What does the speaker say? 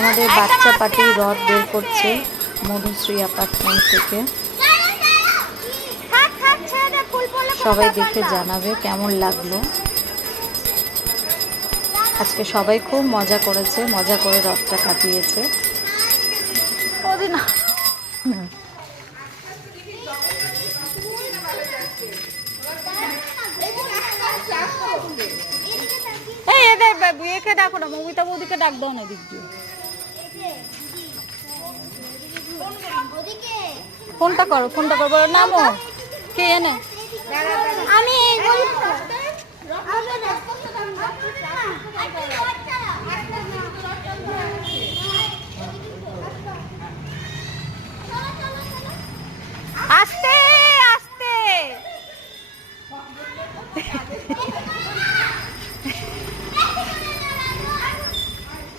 আমাদের বাচ্চা পার্টি রথ বের করছে মধুশ্রী অ্যাপার্টমেন্ট থেকে। সবাই দেখে জানাবে কেমন লাগলো। আজকে সবাই খুব মজা করেছে, মজা করে রথটা কাটিয়েছে। এই এদের একে ডাকো না, মমিতা বৌদিকে ডাক দাও না দিক দিয়ে। ফোনটা করো, ফোনটা করবো, নামো কে এনে আমি